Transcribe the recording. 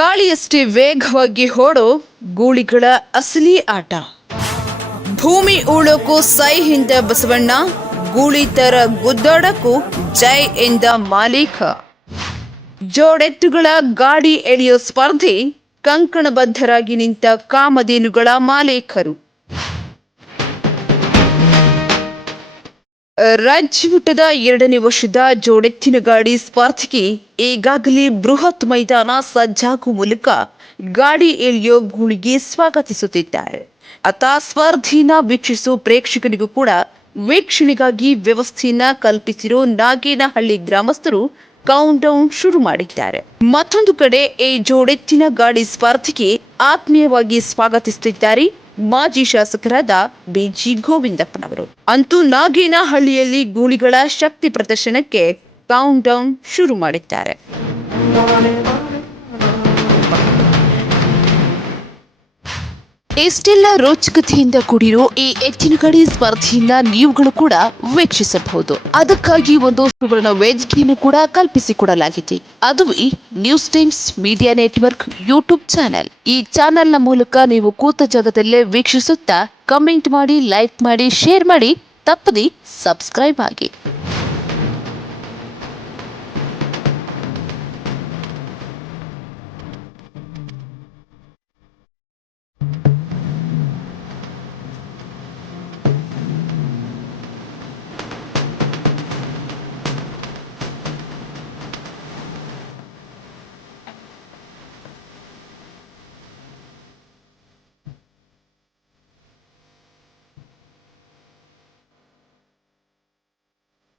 ಗಾಳಿಯಷ್ಟೇ ವೇಗವಾಗಿ ಓಡೋ ಗೂಳಿಗಳ ಅಸಲಿ ಆಟ. ಭೂಮಿ ಉಳೋಕು ಸೈ ಹಿಂದ ಬಸವಣ್ಣ, ಗೂಳಿ ತರ ಗುದ್ದಾಡಕ್ಕೂ ಜೈ ಎಂದ ಮಾಲೀಕ. ಜೋಡೆತ್ತುಗಳ ಗಾಡಿ ಎಳೆಯೋ ಸ್ಪರ್ಧೆ, ಕಂಕಣಬದ್ಧರಾಗಿ ನಿಂತ ಕಾಮಧೇನುಗಳ ಮಾಲೀಕರು. ರಾಜ್ಯಮಟ್ಟದ 2ನೇ ವರ್ಷದ ಜೋಡೆತ್ತಿನ ಗಾಡಿ ಸ್ಪರ್ಧೆಗೆ ಈಗಾಗಲೇ ಬೃಹತ್ ಮೈದಾನ ಸಜ್ಜಾಗುವ ಮೂಲಕ ಗಾಡಿ ಎಳೆಯೋ ಗೂಳಿಗೆ ಸ್ವಾಗತಿಸುತ್ತಿದ್ದಾರೆ. ಸ್ಪರ್ಧೆಯನ್ನ ವೀಕ್ಷಿಸುವ ಪ್ರೇಕ್ಷಕರಿಗೂ ಕೂಡ ವೀಕ್ಷಣೆಗಾಗಿ ವ್ಯವಸ್ಥೆಯನ್ನ ಕಲ್ಪಿಸಿರೋ ನಾಗೇನಹಳ್ಳಿ ಗ್ರಾಮಸ್ಥರು ಕೌಂಟ್ ಡೌನ್ ಶುರು ಮಾಡಿದ್ದಾರೆ. ಮತ್ತೊಂದು ಕಡೆ ಈ ಜೋಡೆತ್ತಿನ ಗಾಡಿ ಸ್ಪರ್ಧೆಗೆ ಆತ್ಮೀಯವಾಗಿ ಸ್ವಾಗತಿಸುತ್ತಿದ್ದಾರೆ ಮಾಜಿ ಶಾಸಕರಾದ ಬಿಜಿ ಗೋವಿಂದಪ್ಪನವರು. ಅಂತೂ ನಾಗೇನಹಳ್ಳಿಯಲ್ಲಿ ಗೂಳಿಗಳ ಶಕ್ತಿ ಪ್ರದರ್ಶನಕ್ಕೆ ಕೌಂಟ್ ಡೌನ್ ಶುರು ಮಾಡಿದ್ದಾರೆ. ಇಷ್ಟೆಲ್ಲ ರೋಚಕತೆಯಿಂದ ಕೂಡಿರೋ ಈ ಎತ್ತಿನಗಾಡಿ ಸ್ಪರ್ಧೆಯನ್ನ ನೀವುಗಳು ಕೂಡ ವೀಕ್ಷಿಸಬಹುದು. ಅದಕ್ಕಾಗಿ ಒಂದು ಸುವರ್ಣ ವೇದಿಕೆಯನ್ನು ಕೂಡ ಕಲ್ಪಿಸಿಕೊಡಲಾಗಿದೆ. ಅದುವೇ news times media network YouTube channel. ಈ ಚಾನೆಲ್ನ ಮೂಲಕ ನೀವು ಕೂತ ಜಾಗದಲ್ಲೇ ವೀಕ್ಷಿಸುತ್ತಾ ಕಮೆಂಟ್ ಮಾಡಿ, ಲೈಕ್ ಮಾಡಿ, ಶೇರ್ ಮಾಡಿ, ತಪ್ಪದೆ ಸಬ್ಸ್ಕ್ರೈಬ್ ಆಗಿ.